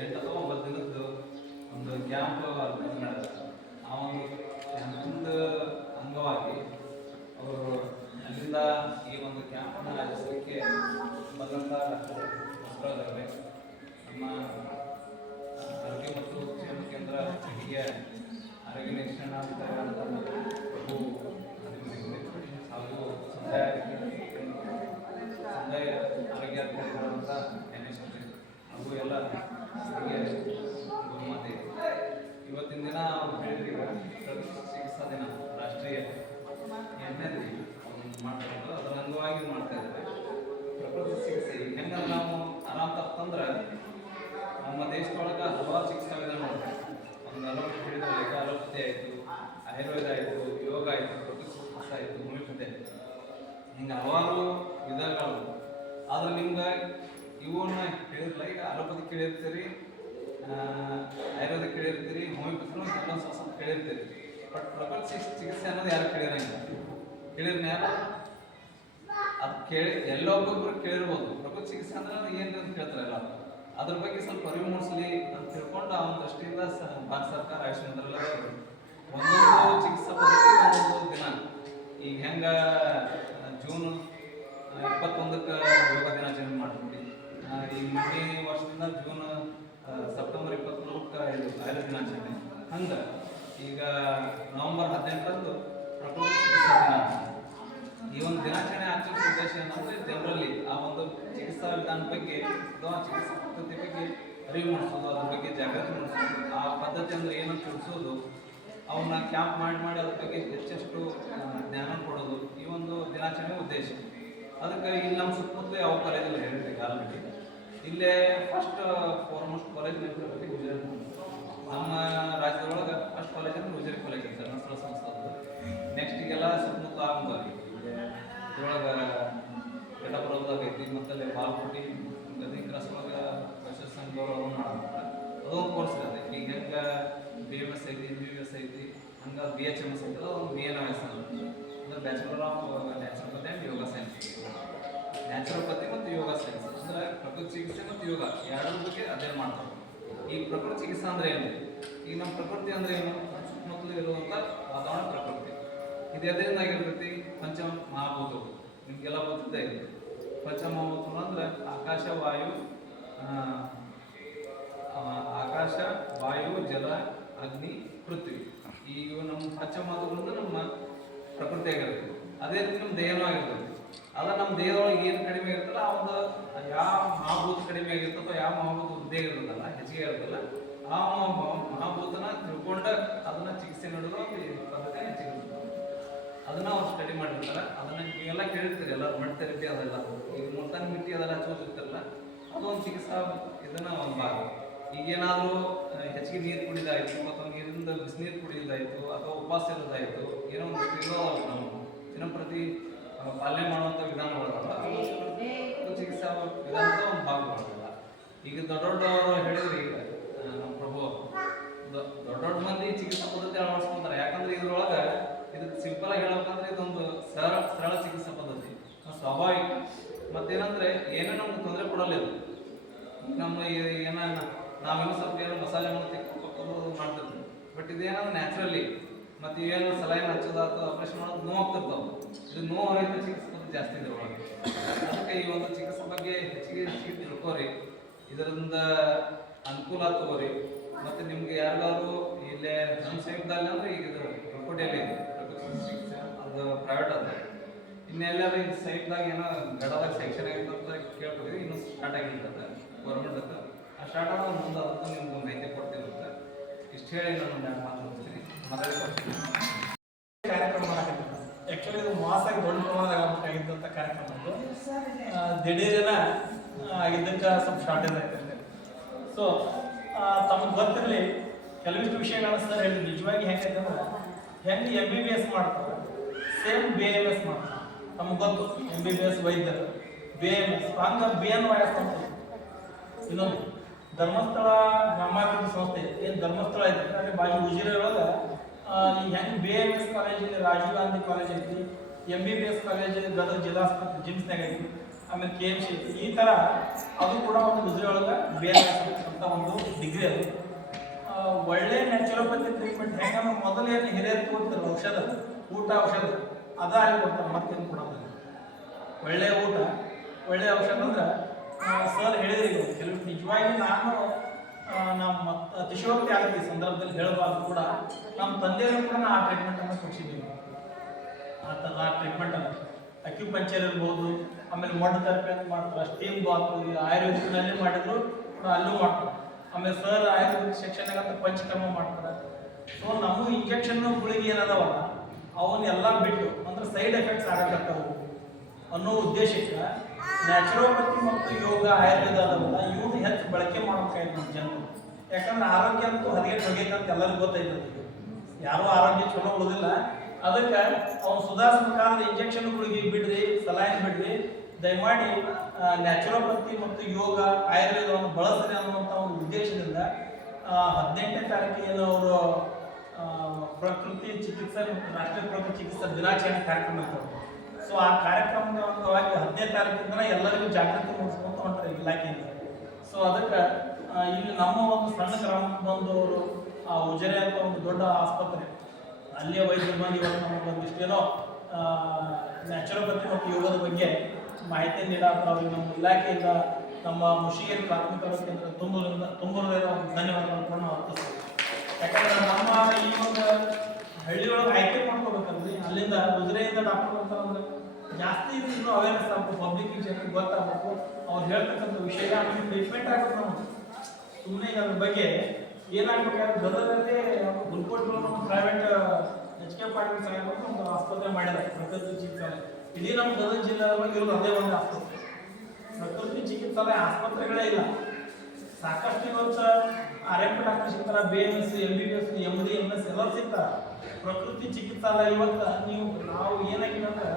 8 ಅಥವಾ 9 ದಿನದ್ದು ಒಂದು ಕ್ಯಾಂಪ್ ನಡೆದ. ಆ ಒಂದು ಕ್ಯಾಂಪಿಂದ ಅಂಗವಾಗಿ ಅವರು ಅಲ್ಲಿಂದ ಈ ಒಂದು ಕ್ಯಾಂಪನ್ನು ಆಯೋಜಿಸಲಿಕ್ಕೆ ಬಂದಂಥ ಡಾಕ್ಟರ್ ನಮ್ಮ ಆರೋಗ್ಯ ಮತ್ತು ಕ್ಷೇಮ ಕೇಂದ್ರ ಹಿರಿಯ ಆರೋಗ್ಯ ನಿರೀಕ್ಷಣಾಧಿಕಾರಿಗಳಾದ ಪ್ರಭು ಹಾಗೂ ಸಮುದಾಯ ಆರೋಗ್ಯಾಧಿಕಾರಿಗಳಾದಂಥ ಜ್ಞಾನೇಶ್ವರಿ ಹಾಗೂ ಎಲ್ಲ ಹಿರಿಯ ಗುರುಮಾತೆ. ಇವತ್ತಿನ ದಿನ ಅವ್ರು ಹೇಳಿದ್ರೀಗ ಪ್ರಕೃತಿ ಚಿಕಿತ್ಸಾ ದಿನ ರಾಷ್ಟ್ರೀಯ 8ನೇದು ಮಾಡ್ತಾರೆ. ಅದರ ಅಂಗವಾಗಿ ಮಾಡ್ತಾ ಇದ್ದಾರೆ ಪ್ರಕೃತಿ ಚಿಕಿತ್ಸೆ. ಹೆಂಗಂದ್ರೆ ನಾವು ಆರಾಮ್ ತಪ್ಪಂದ್ರೆ ನಮ್ಮ ದೇಶದೊಳಗೆ ಹಲವಾರು ಚಿಕಿತ್ಸಾ ವಿಧಾನ ಮಾಡ್ತಾರೆ. ಒಂದು ಅಲೋಪತಿ ಆಯಿತು, ಆಯುರ್ವೇದ ಆಯಿತು, ಯೋಗ ಆಯಿತು, ಪ್ರಕೃತಿ ಚಿಕಿತ್ಸೆ ಆಯಿತು, ಹೋಮಿಯೋಪತಿ ಆಯಿತು, ಹಿಂಗೆ ಹಲವಾರು ವಿಧಾನಗಳು. ಆದ್ರೆ ನಿಮ್ಗೆ ಇವನ್ನ ಕೇಳಿದ್ಲ. ಈಗ ಅಲೋಪತಿ ಕೇಳಿರ್ತೀರಿ, ಆಯುರ್ವೇದ ಕೇಳಿರ್ತೀರಿ, ಹೋಮಿಯೋಪತಿನೂ ಎಲ್ಲ ಸ್ವಲ್ಪ ಕೇಳಿರ್ತೀರಿ. ಬಟ್ ಪ್ರಕೃತಿ ಚಿಕಿತ್ಸೆ ಅನ್ನೋದು ಯಾರು ಕೇಳಿರ್ನ ಯಾರು? ಅದು ಕೇಳಿ ಎಲ್ಲೊಬ್ಬೊಬ್ಬರು ಕೇಳಿರ್ಬೋದು. ಪ್ರಕೃತಿ ಚಿಕಿತ್ಸೆ ಅಂದ್ರೆ ಏನು ಅಂತ ಕೇಳ್ತಾರಲ್ಲ, ಅದ್ರ ಬಗ್ಗೆ ಸ್ವಲ್ಪ ಅರಿವು ಮೂಡಿಸಲಿ ಅಂತ ತಿಳ್ಕೊಂಡು ಆ ಒಂದು ದೃಷ್ಟಿಯಿಂದ ಭಾರತ ಸರ್ಕಾರ ಆಯುಷ್ ಮಂತ್ರಾಲಯ ಒಂದೊಂದು ಚಿಕಿತ್ಸಾ ಪದ್ಧತಿ ಒಂದೊಂದು ದಿನ. ಈಗ ಹೆಂಗ ಜೂನ್ 21ಕ್ಕೆ ಯೋಗ ದಿನಾಚರಣೆ ಮಾಡ್ತೀವಿ. ಈ ಮುಂದಿನ ವರ್ಷದಿಂದ ಸೆಪ್ಟೆಂಬರ್ 23ಕ್ಕೆ ಆಯುರ್ವೇದ ದಿನಾಚರಣೆ. ಹಂಗೆ ಈಗ ನವೆಂಬರ್ 18ರಂದು ಪ್ರಕೃತಿ ಚಿಕಿತ್ಸಾ ದಿನಾಚರಣೆ. ಈ ಒಂದು ದಿನಾಚರಣೆ ಆಚರಿಸುವ ಉದ್ದೇಶ ಏನಂದ್ರೆ ಜನರಲ್ಲಿ ಆ ಒಂದು ಚಿಕಿತ್ಸಾ ವಿಧಾನ ಬಗ್ಗೆ ಅಥವಾ ಚಿಕಿತ್ಸಾ ಪದ್ಧತಿ ಬಗ್ಗೆ ಅರಿವು ಮೂಡಿಸೋದು, ಅದ್ರ ಬಗ್ಗೆ ಜಾಗೃತಿ ಮೂಡಿಸೋದು, ಆ ಪದ್ಧತಿ ಅಂದ್ರೆ ಏನಂತ ತಿಳಿಸೋದು, ಅವನ್ನ ಕ್ಯಾಂಪ್ ಮಾಡಿ ಅದ್ರ ಬಗ್ಗೆ ಹೆಚ್ಚೆಷ್ಟು ಜ್ಞಾನ ಕೊಡೋದು ಈ ಒಂದು ದಿನಾಚರಣೆ ಉದ್ದೇಶ. ಅದಕ್ಕೆ ಇಲ್ಲಿ ನಮ್ಮ ಸುತ್ತಮುತ್ತಲೇ ಯಾವ ಕಾಲೇಜಲ್ಲಿ ಹೇಳಿದ್ರಿ ಆಲ್ರೆಡಿ. ಇಲ್ಲೇ ಫಸ್ಟ್ ಫಾರ್ಮೋಸ್ಟ್ ಕಾಲೇಜ್ ನೆನಪಿರ್ಬೇಕು ಗುಜರಾತ್. ನಮ್ಮ ರಾಜ್ಯದೊಳಗೆ ಫಸ್ಟ್ ಕಾಲೇಜ್ ಅಂದ್ರೆ ಉಜಿರೆ ಕಾಲೇಜ್ ಅಂತ ಧರ್ಮಸ್ಥಳ ಸಂಸ್ಥಾನದ್ದು. ನೆಕ್ಸ್ಟ್ ಈಗೆಲ್ಲ ಸುತ್ತಮುತ್ತ ಆಗುಂಬಲ್ಲಿ ಇದ್ರೊಳಗೆ ಘಟಪುರದಾಗ ಐತಿ, ಮತ್ತಲ್ಲಿ ಬಾಲ್ಕೋಟಿ ಗದಿ ಕ್ರಾಸ್ ಒಳಗೆ ಪರಿಷತ್ ಸಂಘದವರು ಮಾಡ್ತಾರೆ. ಅದೊಂದು ಕೋರ್ಸ್ ಇರುತ್ತೆ. ಈಗ ಹೆಂಗೆ BMS ಐತಿ, MBBS ಐತಿ, ಹಂಗೆ BHMS ಐತಿ, ಅದೊಂದು BNMS ಅಂದ್ರೆ bachelor of naturopathy and yoga science. Naturopathy ಮತ್ತು ಯೋಗ ಸೈನ್ಸ್ ಅಂದ್ರೆ ಪ್ರಕೃತಿ ಚಿಕಿತ್ಸೆ ಮತ್ತು ಯೋಗ ಎರಡರ ಬಗ್ಗೆ ಅಧ್ಯಯನ ಮಾಡ್ತಾರೆ. ಈ ಪ್ರಕೃತಿ ಚಿಕಿತ್ಸೆ ಅಂದ್ರೆ ಏನು? ಈಗ ನಮ್ಮ ಪ್ರಕೃತಿ ಅಂದ್ರೆ ಏನು? ಸುತ್ತಮುತ್ತಲು ಇರುವಂಥ ವಾತಾವರಣ ಪ್ರಕೃತಿ. ಇದು ಎದರಿಂದ ಆಗಿರ್ತೈತಿ? ಪಂಚ ಮಹಾಭೂತಗಳು ನಿಮಗೆಲ್ಲ ಗೊತ್ತಿದ್ದೇ ಇದೆ. ಪಂಚಮಹಾಭೂತಗಳು ಅಂದ್ರೆ ಆಕಾಶ, ವಾಯು, ಜಲ, ಅಗ್ನಿ, ಪೃಥ್ವಿ. ಈಗ ನಮ್ಮ ಪಂಚಮಹಾಭೂತಗಳು ನಮ್ಮ ಪ್ರಕೃತಿ ಆಗಿರ್ತದೆ. ಅದೇ ರೀತಿ ನಮ್ಮ ದೇಹನೂ ಆಗಿರ್ತದೆ. ಅದ ನಮ್ಮ ದೇಹದೊಳಗೆ ಏನು ಕಡಿಮೆ ಇರ್ತಲ್ಲ ಆ ಒಂದು ಯಾವ ಮಹಾಭೂತ ಕಡಿಮೆ ಆಗಿರ್ತದೋ ಯಾವ ಮಹಾಭೂತ ಉದ್ದೇ ಇರೋದಲ್ಲ ಹೆಚ್ಚಿಗೆ ಇರೋದಿಲ್ಲ ಆ ಮಹಾಭೂತನ ತಿಳ್ಕೊಂಡು ಅದನ್ನ ಚಿಕಿತ್ಸೆ ನೀಡೋದು ಒಂದು ಪದ್ಧತಿ ಹೆಚ್ಚಿಗೆ ಅದನ್ನ ಅವ್ರು ಸ್ಟಡಿ ಮಾಡಿರ್ತಾರೆ. ಅದನ್ನ ನೀವೆಲ್ಲ ಕೇಳಿರ್ತೀರಿ, ಎಲ್ಲ ಮಡ್ ಥೆರಪಿ ಅದೆಲ್ಲ ಈಗ ಮುಲ್ತಾನ್ ಮಿಟ್ಟಿ ಅದೆಲ್ಲ ಹಚ್ಚೋದಿರ್ತಾರಲ್ಲ ಅದು ಒಂದು ಚಿಕಿತ್ಸಾ ಇದನ್ನ ಒಂದು ಭಾಗ. ಈಗೇನಾದರೂ ಹೆಚ್ಚಿಗೆ ನೀರು ಕುಡಿದಾಯಿತು ಅಥವಾ ನೀರಿಂದ ಬಿಸಿನೀರು ಕುಡಿಯೋದಾಯಿತು ಅಥವಾ ಉಪವಾಸ ಇರೋದಾಯಿತು ಏನೋ ಒಂದು ಇರೋದಲ್ಲ ನಾವು ದಿನಂಪ್ರತಿ ಪಾಲನೆ ಮಾಡುವಂಥ ವಿಧಾನಗಳಲ್ಲ ಅದು ಚಿಕಿತ್ಸಾ ವಿಧಾನದ ಒಂದು ಭಾಗಗಳಲ್ಲ. ಈಗ ದೊಡ್ಡ ದೊಡ್ಡವರು ಹೇಳಿದ್ರು, ಈಗ ನಮ್ಮ ಪ್ರಭು ದೊಡ್ಡ ಮಂದಿ ಚಿಕಿತ್ಸಾ ಪದ್ಧತಿ ಅಳವಡಿಸ್ಕೊಂತಾರೆ. ಯಾಕಂದ್ರೆ ಇದ್ರೊಳಗೆ ಇದಕ್ಕೆ ಸಿಂಪಲ್ ಆಗಿ ಹೇಳ್ಬೇಕಂದ್ರೆ ಇದೊಂದು ಸರಳ ಚಿಕಿತ್ಸಾ ಪದ್ಧತಿ, ಸ್ವಾಭಾವಿಕ. ಮತ್ತೇನಂದ್ರೆ ಏನೇ ನಮ್ಗೆ ತೊಂದರೆ ಕೊಡಲ್ಲ ಇದು. ನಮ್ಮ ಏನ ನಾವೇನೋ ಸ್ವಲ್ಪ ಏನೋ ಮಸಾಲೆ ಮಾಡ್ತಿರ್ತೀವಿ, ಬಟ್ ಇದೇನಂದ್ರೆ ನ್ಯಾಚುರಲಿ. ಮತ್ತು ಇವೇನು ಸಲೈನ್ ಹಚ್ಚೋದಾತು ಆಪರೇಷನ್ ಮಾಡೋದು ನೋವು ಆಗ್ತಿರ್ತಾವೆ. ಇದು ನೋವು ರಹಿತ ಚಿಕಿತ್ಸೆ ಪದ್ಧತಿ ಜಾಸ್ತಿ ಇದೆ ಒಳಗೆ. ಅದಕ್ಕೆ ಈ ಒಂದು ಚಿಕಿತ್ಸೆ ಬಗ್ಗೆ ಹೆಚ್ಚಿಗೆ ತಿಳ್ಕೋರಿ, ಇದರಿಂದ ಅನುಕೂಲ ತಗೋರಿ. ಮತ್ತು ನಿಮ್ಗೆ ಯಾರಿಗಾದ್ರು ಇಲ್ಲೇ ನಮ್ಮ ಸೇಫ್ದಲ್ಲಿ ಅಂದ್ರೆ ಈಗ ಇದು ಪ್ರೊಕೋಟಿಯಲ್ಲಿ ಇದೆ ಚಿಕಿತ್ಸೆ, ಅದು ಪ್ರೈವೇಟ್ ಅದ. ಇನ್ನೆಲ್ಲರೂ ಈಗ ಸೈಡ್ದಾಗ ಏನೋ ಗಡದಾಗ ಸೆಕ್ಷನ್ ಆಗಿರ್ತಂತ ಕೇಳ್ಕೊತೀವಿ, ಇನ್ನೂ ಸ್ಟಾರ್ಟ್ ಆಗಿರ್ತದೆ ಗೌರ್ಮೆಂಟ್ ಅಂತ. ಆ ಸ್ಟಾರ್ಟ್ ಆದ ಮುಂದೆ ಅದಕ್ಕೂ ನಿಮ್ಗೆ ಒಂದು ಮಾಹಿತಿ ಕೊಡ್ತೀನಿ ಅಂತ ಇಷ್ಟು ಹೇಳಿ ನಾನು ಮಾತಾಡ್ತೀನಿ ಮಾತಾಡ್ಕೊಡ್ತೀನಿ. ಕಾರ್ಯಕ್ರಮ ಆಗತ್ತೆ. ಆ್ಯಕ್ಚುಲಿ ಇದು ಮಾಸಾಗಿ ದೊಡ್ಡ ಪ್ರಮಾಣದಾಗ ಆಗಬೇಕಾಗಿದ್ದಂಥ ಕಾರ್ಯಕ್ರಮ ಅದು ದಿಢೀರಿನ ಆಗಿದ್ದಕ್ಕೆ ಸ್ವಲ್ಪ ಶಾರ್ಟೇಜ್ ಆಗ್ತದೆ. ಸೊ ತಮಗೆ ಗೊತ್ತಿರಲಿ ಕೆಲವಿಷ್ಟು ವಿಷಯಗಳನ್ನ ಸರ್ ಹೇಳಿ ನಿಜವಾಗಿ ಹೆಂಗೈತೆ ಅಂದ್ರೆ ಹೆಂಗೆ MBBS ಮಾಡ್ತಾರೆ ಸೇಮ್ BAMS ಮಾಡ್ತಾರೆ. ನಮ್ಗೆ ಗೊತ್ತು MBBS ವೈದ್ಯರು BAMS ಹಂಗೆ BNYS ಅಂತ ಇನ್ನೊಂದು ಧರ್ಮಸ್ಥಳ ಗ್ರಾಮಾಭಿವೃದ್ಧಿ ಸಂಸ್ಥೆ ಏನು ಧರ್ಮಸ್ಥಳ ಐತೆ ಅಲ್ಲಿ ಬಾಜು ಉಜಿರೆ ಒಳಗೆ ಈಗ ಹೆಂಗೆ BAMS ಕಾಲೇಜಲ್ಲಿ ರಾಜೀವ್ ಗಾಂಧಿ ಕಾಲೇಜ್ ಐತಿ, MBBS ಕಾಲೇಜ್ ಗದಗ ಜಿಲ್ಲಾಸ್ಪತ್ರೆ ಜಿಮ್ಸ್ನಾಗ ಐತಿ, ಆಮೇಲೆ KMC ಈ ಥರ ಅದು ಕೂಡ ಒಂದು ಉಜಿರೆ ಒಳಗೆ BAMS ಅಂತ ಒಂದು ಡಿಗ್ರಿ ಅದು. ಒಳ್ಳೆ ನ್ಯಾಚುರೋಪತಿ ಟ್ರೀಟ್ಮೆಂಟ್ ಹೆಂಗಂದ್ರೆ ಮೊದಲೇನು ಹಿರಿಯರು ಕೊಡ್ತಾರೆ ಔಷಧ ಔಷಧ ಅದ ಅಲ್ಲಿ ಕೊಡ್ತಾರೆ, ಮತ್ತೇನು ಕೊಡೋದು. ಒಳ್ಳೆ ಊಟ ಒಳ್ಳೆ ಔಷಧ ಅಂದ್ರೆ ಸರ್ ಹೇಳಿದ್ರಿ ಕೆಲವು ನಿಜವಾಗಿ ನಾನು ನಮ್ಮ ಅತಿಶಯೋಕ್ತಿ ಆಗುತ್ತೆ ಈ ಸಂದರ್ಭದಲ್ಲಿ ಹೇಳಬಾರ್ದು ಕೂಡ. ನಮ್ಮ ತಂದೆಯವರು ಕೂಡ ಆ ಟ್ರೀಟ್ಮೆಂಟನ್ನು ಕೊಡಿಸಿದ್ದೀವಿ. ಆ ಟ್ರೀಟ್ಮೆಂಟನ್ನು ಅಕ್ಯುಪಂಚರ್ ಇರ್ಬೋದು, ಆಮೇಲೆ ಮಡ್ ಥೆರಪಿ ಅಂತ ಮಾಡ್ತಾರೆ, ಸ್ಟೀಮ್ ಬಾತ್ ಆಯುರ್ವೇದಿಕ್ನಲ್ಲಿ ಮಾಡಿದ್ರು ಕೂಡ ಅಲ್ಲೂ ಮಾಡ್ತಾರೆ. ಆಮೇಲೆ ಸರ್ ಆಯುರ್ವೇದಿಕ್ ಸೆಕ್ಷನ್ಯಾಗ ಅಂತ ಪಂಚಕರ್ಮ ಮಾಡ್ತಾರೆ. ಸೊ ನಮಗೂ ಇಂಜೆಕ್ಷನ್ ಗುಳಿಗೆ ಏನದಾವಲ್ಲ ಅವನ್ನೆಲ್ಲ ಬಿಟ್ಟು ಅಂದ್ರೆ ಸೈಡ್ ಎಫೆಕ್ಟ್ಸ್ ಆಗಕತ್ತವು ಅನ್ನೋ ಉದ್ದೇಶಕ್ಕೆ ನ್ಯಾಚುರೋಪತಿ ಮತ್ತು ಯೋಗ ಆಯುರ್ವೇದ ಅದವಲ್ಲ ಇವ್ನು ಹೆಚ್ಚು ಬಳಕೆ ಮಾಡ್ಬೇಕಾಯ್ತು ನಮ್ಮ ಜನರು. ಯಾಕಂದ್ರೆ ಆರೋಗ್ಯ ಅಂತೂ ಹೊಗೆತಂತ ಎಲ್ಲರಿಗೂ ಗೊತ್ತೈತದೆ. ಯಾರೂ ಆರೋಗ್ಯ ಚಲೋ ಉಳಿದಿಲ್ಲ. ಅದಕ್ಕೆ ಅವ್ನು ಸುಧಾರಿಸ್ಬೇಕಾದ್ರೆ ಇಂಜೆಕ್ಷನ್ಗಳಿಗೆ ಬಿಡ್ರಿ, ಸಲೈನ್ ಬಿಡ್ರಿ, ದಯಮಾಡಿ ನ್ಯಾಚುರೋಪತಿ ಮತ್ತು ಯೋಗ ಆಯುರ್ವೇದವನ್ನು ಬಳಸ್ರಿ ಅನ್ನುವಂಥ ಒಂದು ಉದ್ದೇಶದಿಂದ 18ನೇ ತಾರೀಕಿಗೆ ಏನು ಅವರು ಪ್ರಕೃತಿ ಚಿಕಿತ್ಸೆ ರಾಷ್ಟ್ರೀಯ ಪ್ರಕೃತಿ ಚಿಕಿತ್ಸಾ ದಿನಾಚರಣೆ ಕಾರ್ಯಕ್ರಮ ಇರ್ತದೆ. ಸೊ ಆ ಕಾರ್ಯಕ್ರಮದ ಅಂಗವಾಗಿ 15ನೇ ತಾರೀಕಿಂದ ಎಲ್ಲರಿಗೂ ಜಾಗೃತಿ ಮೂಡಿಸ್ಕೊಂತ ಹೊಂಟ್ರೆ ಇಲಾಖೆಯಿಂದ. ಸೊ ಅದಕ್ಕೆ ಇಲ್ಲಿ ನಮ್ಮ ಒಂದು ಸಣ್ಣ ಗ್ರಾಮಕ್ಕೆ ಬಂದವರು ಆ ಉಜಿರೆ ಅಂತ ಒಂದು ದೊಡ್ಡ ಆಸ್ಪತ್ರೆ ಅಲ್ಲಿಯ ವೈದ್ಯರು ಬಂದು ಇವತ್ತು ನಮಗೆ ಒಂದಿಷ್ಟೇನೋ ನ್ಯಾಚುರೋಪತಿ ಮತ್ತು ಯೋಗದ ಬಗ್ಗೆ ಮಾಹಿತಿ ನೀಡಾಕ ಅವ್ರಿಗೆ ನಮ್ಮ ಇಲಾಖೆಯಿಂದ ನಮ್ಮ ಮುಷಿಗೇರಿ ಪ್ರಾಥಮಿಕ ಆರೋಗ್ಯ ಕೇಂದ್ರ ತುಂಬೂರಿಂದ ಧನ್ಯವಾದಗಳನ್ನು ನಾವು ಅರ್ಪಿಸ್ತೀವಿ. ಯಾಕಂದ್ರೆ ನಮ್ಮ ಈ ಒಂದು ಹಳ್ಳಿಯೊಳಗೆ ಆಯ್ಕೆ ಮಾಡ್ಕೋಬೇಕಂದ್ರೆ ಅಲ್ಲಿಂದ ಉಜಿರೆಯಿಂದ ಡಾಕ್ಟರ್ ಬರ್ತಾರಂದ್ರೆ ಜಾಸ್ತಿ ಇನ್ನೂ ಅವೇರ್ನೆಸ್ ಆಗಬೇಕು, ಪಬ್ಲಿಕ್ ಜನರಿಗೆ ಗೊತ್ತಾಗಬೇಕು, ಅವ್ರು ಹೇಳ್ತಕ್ಕಂಥ ವಿಷಯ ಆಮೇಲೆ ಟ್ರೀಟ್ಮೆಂಟ್ ಆಗಬೇಕು. ನಾವು ಸುಮ್ಮನೆ ಅದ್ರ ಬಗ್ಗೆ ಏನಾಗಬೇಕಾದ್ರೆ ಗದಗದಲ್ಲಿ ಗುಲ್ಕೋಟ್ ನಮ್ಮ ಪ್ರೈವೇಟ್ HK ಪಾಟೀಲ್ ಸಾಹೇಬರು ಒಂದು ಆಸ್ಪತ್ರೆ ಮಾಡಿದ್ದಾರೆ ಪ್ರಕೃತಿ ಚಿಕಿತ್ಸಾಲಯ. ಇಡೀ ನಮ್ಮ ಗದಗ ಜಿಲ್ಲೆಯೊಳಗೆ ಇರೋದು ಅದೇ ಒಂದು ಆಸ್ಪತ್ರೆ. ಪ್ರಕೃತಿ ಚಿಕಿತ್ಸಾಲಯ ಆಸ್ಪತ್ರೆಗಳೇ ಇಲ್ಲ. ಸಾಕಷ್ಟು ಇವತ್ತು RMP ಡಾಕ್ಟರ್ ಸಿಗ್ತಾರೆ, BAMS MBBS MD MS ಎಲ್ಲ ಸಿಗ್ತಾರೆ. ಪ್ರಕೃತಿ ಚಿಕಿತ್ಸಾಲಯ ಇವತ್ತು ನಾವು ಏನಾಗಿದೆ ಅಂದ್ರೆ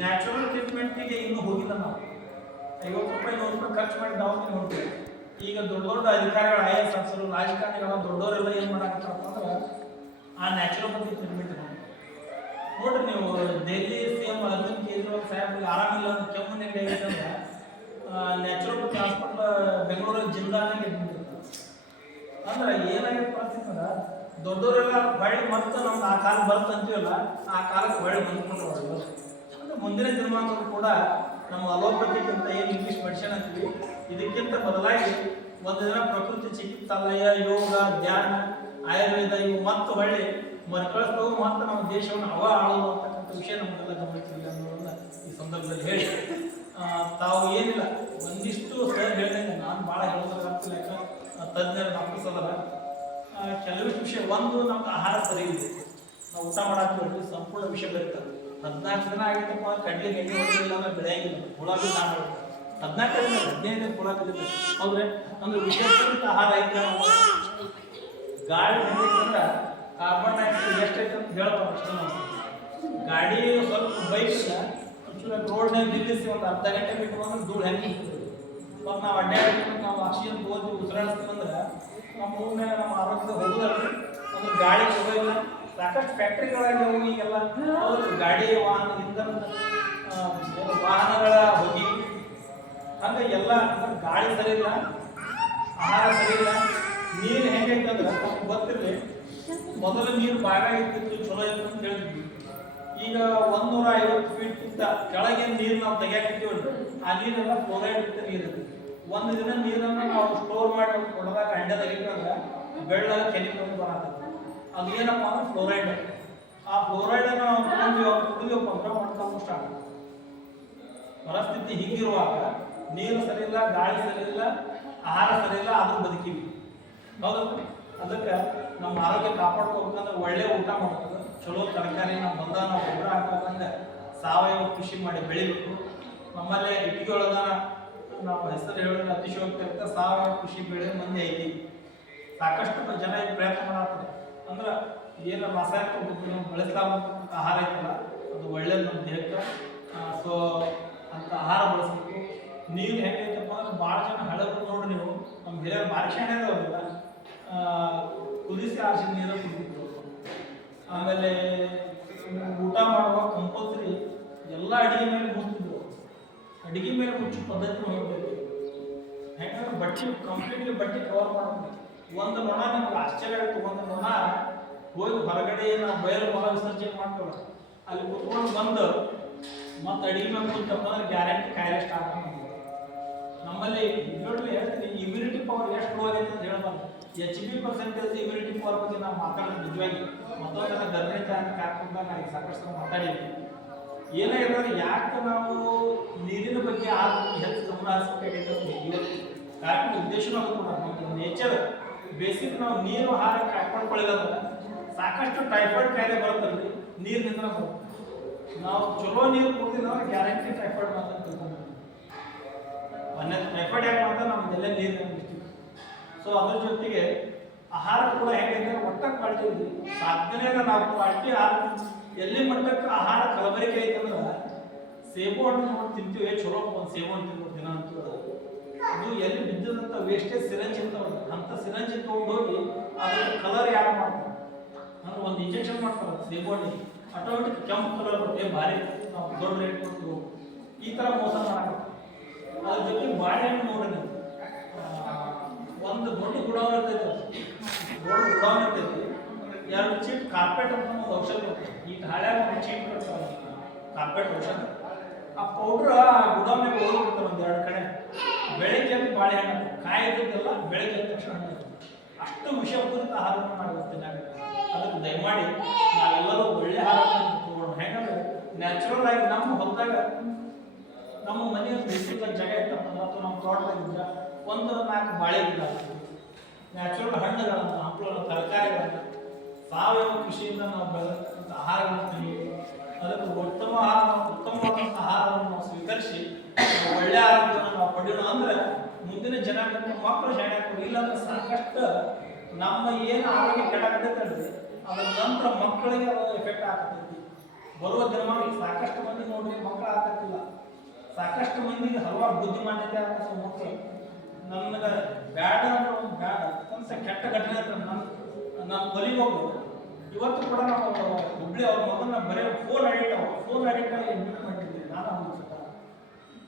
ನ್ಯಾಚುರಲ್ ಟ್ರೀಟ್ಮೆಂಟಿಗೆ ಇನ್ನೂ ಹೋಗಿಲ್ಲ. ನಾವು 50 ರೂಪಾಯಿ 100 ರೂಪಾಯಿ ಖರ್ಚು ಮಾಡಿ ದವಾಖಾನೆ ಹೋಗ್ತೀವಿ. ಈಗ ದೊಡ್ಡ ದೊಡ್ಡ ಅಧಿಕಾರಿಗಳು IAS ಆಫೀಸರು ರಾಜಕಾರಣಿಗಳ ದೊಡ್ಡವರೆಲ್ಲ ಏನು ಮಾಡಾಕತ್ತಾರಪ್ಪ ಅಂದ್ರೆ ಆ ನ್ಯಾಚುರೋಪತಿ ಟ್ರೀಟ್ಮೆಂಟ್ ನೋಡ್ರಿ. ನೀವು ದೆಹಲಿ CM ಅರವಿಂದ್ ಕೇಜ್ರಿವಾಲ್ ಸಾಹೇಬ್ರಿಗೆ ಆರಾಮಿಲ್ಲ ಅಂತ ಕೆಮ್ಮು ನೆಗಡಿ ಆಗೈತೆ ಅಂದ್ರೆ ನ್ಯಾಚುರೋಪತಿ ಹಾಸ್ಪಿಟಲ್ ಬೆಂಗಳೂರಲ್ಲಿ ಜಿಲ್ಲಾನಾಗ ಅಂದ್ರೆ ಏನಾಗಿತ್ತು ಪರಿಸ್ಥಿತಿ ಅಂದ್ರೆ ದೊಡ್ಡವರೆಲ್ಲ ಹೊಳ್ಳಿ ಮತ್ತೆ ನಮ್ಗೆ ಆ ಕಾಲ ಬರ್ತಂತೀವಲ್ಲ ಆ ಕಾಲಕ್ಕೆ ಹೊಳ್ಳಿ ಬಂದ್ಕೊಂಡು ಅಂದ್ರೆ ಮುಂದಿನ ದಿನಮಾನಗಳು ಕೂಡ ನಮ್ಮ ಅಲೋಪತಿಗಿಂತ ಏನು ಇಂಗ್ಲೀಷ್ ಮೆಡಿಸಿನ್ ಅಂತೀವಿ ಇದಕ್ಕಿಂತ ಬದಲಾಗಿ ಒಂದು ದಿನ ಪ್ರಕೃತಿ ಚಿಕಿತ್ಸಾಲಯ, ಯೋಗ, ಧ್ಯಾನ, ಆಯುರ್ವೇದ ಇವು ಮತ್ತೆ ಹೊಳ್ಳಿ ಮರುಕಳಿಸ್ತಾವು ಮತ್ತು ನಮ್ಮ ದೇಶವನ್ನು ಆಳೋದು ಅಂತಕ್ಕಂಥ ವಿಷಯ ನಮಗೆಲ್ಲ ಗಮನಿಸಿಲ್ಲ ಅನ್ನೋದನ್ನ ಈ ಸಂದರ್ಭದಲ್ಲಿ ತಜ್ಞರು ಡಾಕ್ಟರ್ಸ್ ಅದಲ್ಲ. ಕೆಲವಿಷ್ಟು ವಿಷಯ ಒಂದು ನಮ್ಗೆ ಆಹಾರ ಸರಿ ಇದೆ, ನಾವು ಊಟ ಮಾಡಾಕ್ತೀವಿ ಸಂಪೂರ್ಣ ವಿಷಯ ಬರೀತಾರೆ. 14 ದಿನ ಆಗಿತ್ತಪ್ಪ ಕಡ್ಲಿ ಎಣ್ಣೆ ಹೊಡೆದಿಲ್ಲ ಅಂದ್ರೆ ಬೆಳೆಯಾಗಿಲ್ಲ, ಹುಳ ಬಿ ನಾನು 14 ದಿನ 15 ದಿನ ಹುಳ ಬಿದ್ದಿದೆ. ಹೌದ್ರೆ ಅಂದ್ರೆ ವಿಷಯಪೂರಿತ ಆಹಾರ ಐತೆ. ಗಾಳಿ ಹೆಂಗೈತಂದ್ರೆ ಕಾರ್ಬನ್ ಡೈಆಕ್ಸೈಡ್ ಎಷ್ಟೈತೆ ಅಂತ ಹೇಳ್ಬೋದು ಅಷ್ಟೇ. ನಾವು ಗಾಡಿ ಸ್ವಲ್ಪ ಬೈಕ್ ರೋಡ್ನಾಗ ನಿಲ್ಲಿಸಿ ಒಂದು ಅರ್ಧ ಗಂಟೆ ಬಿಟ್ಟು ಬಂದ್ರೆ ಧೂಳು ಹೆಂಗೆ ಮತ್ತು ನಾವು ಅಡ್ಡಾಡಿ ನಾವು ಆಕ್ಸಿಜನ್ ತಗೋತೀವಿ ಉಸಿರಾಡಿಸ್ತೀವಿ ಅಂದ್ರೆ ನಮ್ಮ ಮೂವ್ನಾಗ ನಮ್ಮ ಆರೋಗ್ಯದ ಹೋಗೋದಲ್ಲ ಅಂದ್ರೆ ಗಾಡಿ ಹೋಗೋದಿಲ್ಲ. ಸಾಕಷ್ಟು ಫ್ಯಾಕ್ಟ್ರಿಗಳಾಗಿ ಹೋಗಿ ಈಗೆಲ್ಲ ಗಾಡಿ ವಾಹನ ಇಂಧನ ವಾಹನಗಳ ಹೋಗಿ ಹಂಗೆ ಎಲ್ಲ ಗಾಳಿ ಸರಿ ಇಲ್ಲ, ಆಹಾರ ಸರಿ ಇಲ್ಲ. ನೀರು ಹೆಂಗೈತೆ ಅಂದ್ರೆ ನಮ್ಗೆ ಗೊತ್ತಿರಲಿ, ಮೊದಲು ನೀರು ಬಾಗ ಇರ್ತಿತ್ತು ಚಲೋ ಇತ್ತು ಅಂತ ಹೇಳಿದ್ವಿ. ಈಗ 150 ಫೀಟ್ಗಿಂತ ಕೆಳಗೆ ನೀರು ನಾವು ತೆಗಿಯಾಕಿರ್ತೀವಲ್ರಿ, ಆ ನೀರೆಲ್ಲ ಫ್ಲೋರೈಡ್ ಇರುತ್ತೆ ನೀರು. ಒಂದು ದಿನ ನೀರನ್ನು ನಾವು ಸ್ಟೋರ್ ಮಾಡಿ ಕೊಡದಾಗ ಅಂಡೆ ತೆಗಿಬೇಕಂದ್ರೆ ಬೆಳ್ಳ ಕೆಮಿಕಲ್ ಬರತ್ತೆ. ಅದು ಏನಪ್ಪ ಅಂದ್ರೆ ಫ್ಲೋರೈಡ್. ಆ ಫ್ಲೋರೈಡನ್ನು ನಾವು ಕುಡಿಯೋಪ್ಪ ಅಂದ್ರೆ ಮಾಡ್ಕೊಂಡು ಸ್ಟಾರ್ಟ್. ಪರಿಸ್ಥಿತಿ ಹೀಗಿರುವಾಗ ನೀರು ಸರಿ ಇಲ್ಲ, ಗಾಳಿ ಸರಿ ಇಲ್ಲ, ಆಹಾರ ಸರಿ ಇಲ್ಲ, ಆದ್ರೂ ಬದುಕಿವಿ. ಹೌದಲ್ಲ? ಅದಕ್ಕೆ ನಮ್ಮ ಆರೋಗ್ಯ ಕಾಪಾಡ್ಕೋಬೇಕಂದ್ರೆ ಒಳ್ಳೆ ಊಟ ಮಾಡ್ಬೇಕು, ಚಲೋ ತರಕಾರಿ ನಾವು ಬಂದಾಗ ನಾವು ಗೊಬ್ಬರ ಹಾಕ್ಬೇಕಂದ್ರೆ ಸಾವಯವ ಕೃಷಿ ಮಾಡಿ ಬೆಳಿಬೇಕು. ನಮ್ಮಲ್ಲೇ ಇಟ್ಟಿಗೆ ಒಳಗ ನಾವು ಹೆಸರು ಹೇಳಿದ್ರೆ ಅತಿಶಯೋಕ್ತಿ ಅಂತ ಸಾವಯವ ಕೃಷಿ ಬೆಳೆ ಮಂದಿ ಐತಿ. ಸಾಕಷ್ಟು ಜನ ಈಗ ಪ್ರಯತ್ನ ಮಾಡತ್ತಾರೆ. ಅಂದ್ರೆ ಏನು ರಾಸಾಯನಿಕ ಗೊಬ್ಬರ ಬಳಸಲಾಗುವಂಥ ಆಹಾರ ಐತಲ್ಲ ಅದು ಒಳ್ಳೇದು ನಮ್ಮ ದೇಹಕ್ಕೆ. ಸೊ ಅಂತ ಆಹಾರ ಬಳಸಬೇಕು. ನೀರು ಹೆಂಗೈತಪ್ಪ ಅಂದ್ರೆ ಭಾಳ ಜನ ಹಳಬರು ನೋಡ್ರಿ, ನೀವು ನಮ್ಮ ಹಿರಿಯರು ಭಾರಿ ಶಾಣೆ ಅದಾವಲ್ಲ, ಕುದಿಸಿ ಆರಿಸಿದ ನೀರು ಕುಡಿತಿದ್ರು. ಆಮೇಲೆ ಊಟ ಮಾಡುವಾಗ ಕಂಪಲ್ಸರಿ ಎಲ್ಲ ಅಡಿಗೆ ಮೇಲೆ ಮುಚ್ತಿದ್ರು. ಅಡಿಗೆ ಮೇಲೆ ಮುಚ್ಚು ಪದ್ಧತಿ ನೋಡಬೇಕು. ಯಾಕಂದ್ರೆ ಬಟ್ಟೆ ಕಂಪ್ಲೀಟ್ಲಿ ಬಟ್ಟೆ ಕವರ್ ಮಾಡಬೇಕು. ಒಂದು ನೊಣ ನಮ್ಗೆ ಆಶ್ಚರ್ಯ ಆಯಿತು. ಒಂದು ನೊಣ ಹೋಗಿ ಹೊರಗಡೆ ನಾವು ಬಯಲು ಮಲ ವಿಸರ್ಜನೆ ಮಾಡ್ತೀವಲ್ಲ ಅಲ್ಲಿ ಕುತ್ಕೊಂಡು ಬಂದು ಮತ್ತು ಅಡಿಗೆ ಮೇಲೆ ಕುಂತಪ್ಪ ಅಂದ್ರೆ ಗ್ಯಾರಂಟಿ ಕಾಯಿಲೆ ಸ್ಟಾರ್ಟ್ ಮಾಡ್ತೀವಿ. ನಮ್ಮಲ್ಲಿ ನೋಡ್ರಿ ಹೇಳ್ತೀನಿ, ಇಮ್ಯುನಿಟಿ ಪವರ್ ಎಷ್ಟು ಲೋ ಆಗೈತೆ ಅಂತ ಹೇಳ್ಬಾರ್ದು. HB% ಇಮ್ಯುನಿಟಿ ಪವರ್ ಬಗ್ಗೆ ನಾವು ಮಾತಾಡೋದು ನಿಜವಾಗಿ. ಮತ್ತೊಂದೆಲ್ಲ ಗರ್ಭಿಣಿ ಅಂತ ಕಾರ್ಯಕ್ರಮದಾಗ ನಾವು ಈಗ ಸಾಕಷ್ಟು ಮಾತಾಡಿದ್ವಿ. ಏನಾಗಿದ್ರೆ ಯಾಕೆ ನಾವು ನೀರಿನ ಬಗ್ಗೆ ಹೆಚ್ಚು ಗಮನ ಹರಿಸಬೇಕಾಗೈತೆ ಇವತ್ತು ಕಾರ್ಯಕ್ರಮ ಉದ್ದೇಶನೂ ಅದು ಕೂಡ ನಮ್ಮ ನೇಚರ್ ಬೇಸಿಕ್ ನಾವು ನೀರು ಆಹಾರ ಕಾಪಾಡ್ಕೊಳ್ಳಿಲ್ಲ ಸಾಕಷ್ಟು ಟೈಫಾಯ್ಡ್ ಕಾಯಿಲೆ ಬರುತ್ತಲ್ರಿ ನೀರಿನಿಂದ ಬರುತ್ತೆ. ನಾವು ಚಲೋ ನೀರು ಕುಡಿದಿಲ್ಲ ಅಂದ್ರೆ ಗ್ಯಾರಂಟಿ ಟೈಫಾಯ್ಡ್ ಮಾತ್ರ ತಿಳ್ಕೊಂಡು ಟೈಫಾಯ್ಡ್ ಯಾಕೆ ಮಾತ್ರ ನಮ್ದೆಲ್ಲ ನೀರು ನಂಬಿಸ್ತೀವಿ. ಸೊ ಅದ್ರ ಜೊತೆಗೆ ಆಹಾರ ಕೂಡ ಹೇಗೆ ಒಟ್ಟ ಕ್ವಾಲಿಟಿ ಇದೆ. ಸಾಧ್ಯನೇ ನಾವು ಕ್ವಾಲಿಟಿ ಆಹಾರ ಎಲ್ಲಿ ಮಟ್ಟಕ್ಕೆ ಆಹಾರ ಕಲಬೆರಕೆ ಐತಂದ್ರೆ ಸೇಬು ಹಣ್ಣು ನೋಡಿ ತಿಂತೀವಿ, ಚಲೋ ಒಂದು ಸೇಬು ಹಣ್ಣು ತಿನ್ಬೋದು ದಿನ ಅಂತೀವಿ. ಅದು ಎಲ್ಲಿ ಬಿದ್ದಂಥ ವೇಸ್ಟೇಜ್ ಸಿರಂಜ್ ಇರ್ತಾವಲ್ಲ ಅಂಥ ಸಿರಂಜ್ ತೊಗೊಂಡು ಹೋಗಿ ಅದ್ರ ಕಲರ್ ಯಾರು ಮಾಡ್ತಾರೆ ಅಂದ್ರೆ ಒಂದು ಇಂಜೆಕ್ಷನ್ ಮಾಡ್ತಾರೆ ಸೇಬು ಹಣ್ಣಿಗೆ, ಆಟೋಮೆಟಿಕ್ ಕೆಂಪು ಕಲರ್ ಬರುತ್ತೆ. ಭಾರಿ ನಾವು ದೊಡ್ಡ ರೇಟ್ ಕೊಟ್ಟು ಈ ಥರ ಮೋಸ ಮಾಡಬೇಕು. ಅದ್ರ ಜೊತೆಗೆ ಬಾಳೆಹಣ್ಣು ನೋಡ್ರಿ ನೀವು, ಒಂದು ದೊಡ್ಡ ಗುಡಾವಣೆ ಇರ್ತೈತೆ, ದೊಡ್ಡ ಗುಡಾವಣೆ ಇರ್ತೈತಿ. 2 ಚೀಟ್ ಕಾರ್ಪೆಟ್ ಅಂತ ಒಂದು ಔಷಧ ಬರ್ತದೆ. ಈ ಹಳ್ಯಾಗ ಒಂದು ಚೀಟ್ ಕೊಡ್ತಾರೆ ಕಾರ್ಪೆಟ್ ಔಷಧ. ಆ ಪೌಡ್ರ್ ಆ ಗುಡಾವಣೆಗೆ ಹೋಗ್ಬಿಡ್ತಾರೆ ಒಂದು 2 ಕಡೆ. ಬೆಳಗ್ಗೆ ಅಂತ ಬಾಳೆಹಣ್ಣು ಕಾಯಿ ಇದ್ದಲ್ಲ, ಬೆಳಗ್ಗೆ ಎದ್ದ ತಕ್ಷಣ ಅಷ್ಟು ವಿಷಪೂರಿತ ಆಹಾರವನ್ನು ಮಾಡಿರ್ತೀನಿ. ಅದಕ್ಕೆ ದಯಮಾಡಿ ನಾವೆಲ್ಲರೂ ಒಳ್ಳೆ ಆಹಾರವನ್ನು ತಗೊಳ್ಳೋಣ. ಹೆಂಗಂದ್ರೆ ನ್ಯಾಚುರಲ್ ಆಗಿ ನಮ್ಮ ಹೊಲದಾಗ ನಮ್ಮ ಮನೆಯ ಬಿಸಿಲ ಜಾಗ ಇತ್ತಪ್ಪ ಅಥವಾ ನಮ್ಮ ತೋಟದಾಗಿದ್ದ ಒಂದು 4 ಬಾಳೆ ಗಿಡ, ನ್ಯಾಚುರಲ್ ಹಣ್ಣುಗಳನ್ನು, ಹಂಪಲುಗಳನ್ನು, ತರಕಾರಿಗಳನ್ನು ಸಾವಯವ ಕೃಷಿಯಿಂದ ನಾವು ಬೆಳೆದಂಥ ಆಹಾರಗಳನ್ನು ತಿನ್ನಬೇಕು. ಅದಕ್ಕೆ ಉತ್ತಮವಾದಂಥ ಆಹಾರವನ್ನು ನಾವು ಸ್ವೀಕರಿಸಿ ಒಳ್ಳೆ ಆರೋಗ್ಯವನ್ನು ನಾವು ಪಡೆಯೋಣ. ಅಂದ್ರೆ ಮುಂದಿನ ಜನಾಂಗಕ್ಕೆ ಮಕ್ಕಳು ಶಾಣೆ ಆಗ್ತದೆ. ಇಲ್ಲಾಂದ್ರೆ ಸಾಕಷ್ಟು ನಮ್ಮ ಏನು ಆರೋಗ್ಯ ಕೆಡಾಕತ್ತೈತಲ್ರಿ ಅದರ ನಂತರ ಮಕ್ಕಳಿಗೆ ಅದು ಎಫೆಕ್ಟ್ ಆಗ್ತೈತಿ. ಬರುವ ದಿನಮಾನದಲ್ಲಿ ಸಾಕಷ್ಟು ಮಂದಿ ನೋಡ್ರಿ ಮಕ್ಕಳು ಆಗ್ತಿಲ್ಲ. ಸಾಕಷ್ಟು ಮಂದಿಗೆ ಹಲವಾರು ಬುದ್ಧಿಮಾನ್ಯತೆ ಆಗ್ತದೆ. ಮಕ್ಕಳು ನನಗೆ ಬ್ಯಾಡ ಅಂದ್ರೆ ಒಂದು ಬ್ಯಾಡ ಅಂತ ಕೆಟ್ಟ ಘಟನೆ ಅಂತ ನನ್ನ ಬಲಿಗೆ ಹೋಗ್ಬೋದು. ಇವತ್ತು ಕೂಡ ನಾವು ಹುಬ್ಳಿ ಅವ್ರ ಮಗನ ಬರೀ ಫೋನ್ ಅಡಿಕ್ಟ್ ಆಗಿ ಅಡ್ಮಿಟ್ ಮಾಡಿದ್ವಿ. ನಾನು ಅನ್ಸುತ್ತ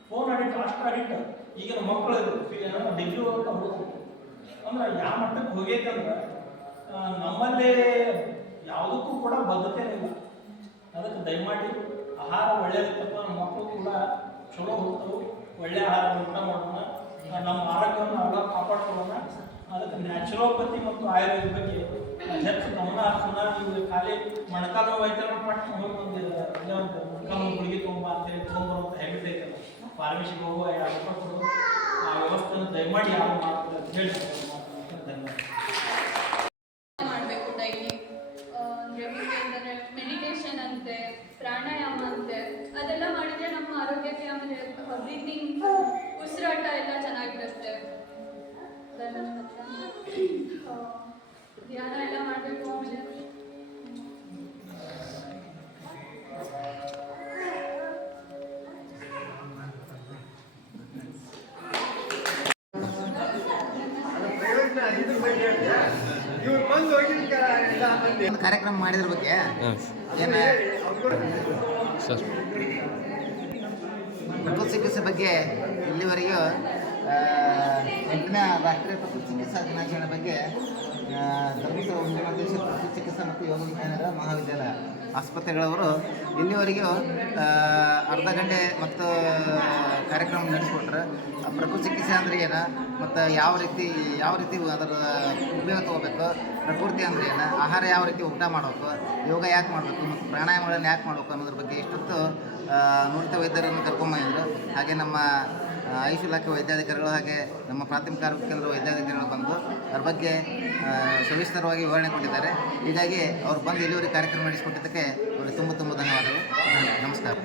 ಫೋನ್ ಅಡಿಕ್ಟ್ ಅಷ್ಟು ಅಡಿಕ್ಟ್ ಈಗಿನ ಮಕ್ಕಳು ಡಿಗ್ರಿ ಹೋಗ್ತಾ ಹೋಗ್ತಾರೆ. ಅಂದ್ರೆ ಯಾವ ಮಟ್ಟಕ್ಕೆ ಹೋಗೈತೆ ಅಂದ್ರೆ ನಮ್ಮಲ್ಲಿ ಯಾವುದಕ್ಕೂ ಕೂಡ ಬದ್ಧತೆ ಇಲ್ಲ. ಅದಕ್ಕೆ ದಯಮಾಡಿ ಆಹಾರ ಒಳ್ಳೆಯದಿತ್ತಪ್ಪ ನಮ್ಮ ಮಕ್ಕಳು ಕೂಡ ಚಲೋ ಹೋಗ್ತವೆ. ಒಳ್ಳೆ ಆಹಾರ ಊಟ ಮಾಡೋಣ, ನಮ್ಮ ಆರೋಗ್ಯವನ್ನು ನಾವೆಲ್ಲ ಕಾಪಾಡ್ಕೊಳ್ಳೋಣ. ಅದಕ್ಕೆ ನ್ಯಾಚುರೋಪತಿ ಮತ್ತು ಆಯುರ್ವೇದ ಬಗ್ಗೆ ಹೆಚ್ಚು ಗಮನ ಹರಿಸೋಣ. ನೀವು ಖಾಲಿ ಮೊಣಕಾಲ ವೈದ್ಯರ ಪಟ್ಟು ಹೋಗಿ ಒಂದು ಮೊಣಕಾಲ ಗುಳಿಗೆ ತೊಗೊಂಬ ಅಂತೇಳಿ ತೊಗೊಂಬರುವಂಥ ಹೆಬಿಟ್ ಐತಲ್ಲ, ಫಾರ್ಮಸಿಗೆ ಹೋಗುವ ಆ ವ್ಯವಸ್ಥೆಯನ್ನು ದಯಮಾಡಿ ಯಾರು ಮಾಡ್ತಾರೆ ಅಂತ ಹೇಳಿ ಧನ್ಯವಾದ. ಮಾಡಬೇಕು ಡೈಲಿ ಅಂದರೆ ಮೆಡಿಟೇಷನ್ ಅಂತೆ, ಪ್ರಾಣಾಯಾಮ ಅಂತೆ, ಅದೆಲ್ಲ ಮಾಡಿದರೆ ನಮ್ಮ ಆರೋಗ್ಯಕ್ಕೆ ಆಮೇಲೆ ಬ್ರೀತಿಂಗ್, ಉಸಿರಾಟ ಎಲ್ಲ ಚೆನ್ನಾಗಿರುತ್ತೆ. ಧ್ಯಾನ ಎಲ್ಲ ಮಾಡಬೇಕು. ಆಮೇಲೆ ಒಂದು ಕಾರ್ಯಕ್ರಮ ಮಾಡಿದ್ರ ಬಗ್ಗೆ ಏನು ಪ್ರಕೃತಿ ಚಿಕಿತ್ಸೆ ಬಗ್ಗೆ ಇಲ್ಲಿವರೆಗೂ 8ನೇ ರಾಷ್ಟ್ರೀಯ ಪ್ರಕೃತಿ ಚಿಕಿತ್ಸಾ ದಿನಾಚರಣೆ ಬಗ್ಗೆ ಧರ್ಮಸ್ಥಳ ಉಂಜಮಂತೇಶ್ವರ ಪ್ರಕೃತಿ ಚಿಕಿತ್ಸಾ ಮತ್ತು ಯೋಗ ವಿಜ್ಞಾನಗಳ ಮಹಾವಿದ್ಯಾಲಯ ಆಸ್ಪತ್ರೆಗಳವರು ಇಲ್ಲಿವರೆಗೂ ಅರ್ಧ ಗಂಟೆ ಮತ್ತು ಕಾರ್ಯಕ್ರಮ ನಡೆಸ್ಕೊಟ್ರೆ ಪ್ರಕೃತಿ ಚಿಕಿತ್ಸೆ ಅಂದರೆ ಏನು ಮತ್ತು ಯಾವ ರೀತಿ ಅದರ ಉಪಯೋಗ ತೊಗೋಬೇಕು, ಪ್ರಕೃತಿ ಅಂದರೆ ಏನು, ಆಹಾರ ಯಾವ ರೀತಿ ಊಟ ಮಾಡಬೇಕು, ಯೋಗ ಯಾಕೆ ಮಾಡಬೇಕು ಮತ್ತು ಪ್ರಾಣಾಯಾಮಗಳನ್ನು ಯಾಕೆ ಮಾಡಬೇಕು ಅನ್ನೋದ್ರ ಬಗ್ಗೆ ಇಷ್ಟೊತ್ತು ನುರಿತ ವೈದ್ಯರನ್ನು ಕರ್ಕೊಂಬಂದಿದ್ರು. ಹಾಗೆ ನಮ್ಮ ಆಯುಷ್ ಇಲಾಖೆ ವೈದ್ಯಾಧಿಕಾರಿಗಳು ಹಾಗೆ ನಮ್ಮ ಪ್ರಾಥಮಿಕ ಆರೋಗ್ಯ ಕೇಂದ್ರ ವೈದ್ಯಾಧಿಕಾರಿಗಳು ಬಂದು ಅದ್ರ ಬಗ್ಗೆ ಸವಿಸ್ತರವಾಗಿ ವಿವರಣೆ ಕೊಟ್ಟಿದ್ದಾರೆ. ಹೀಗಾಗಿ ಅವ್ರು ಬಂದು ಇಲ್ಲಿವರೆಗೆ ಕಾರ್ಯಕ್ರಮ ನಡೆಸಿಕೊಟ್ಟಿದ್ದಕ್ಕೆ ಅವರಿಗೆ ತುಂಬ ಧನ್ಯವಾದಗಳು. ನಮಸ್ಕಾರ.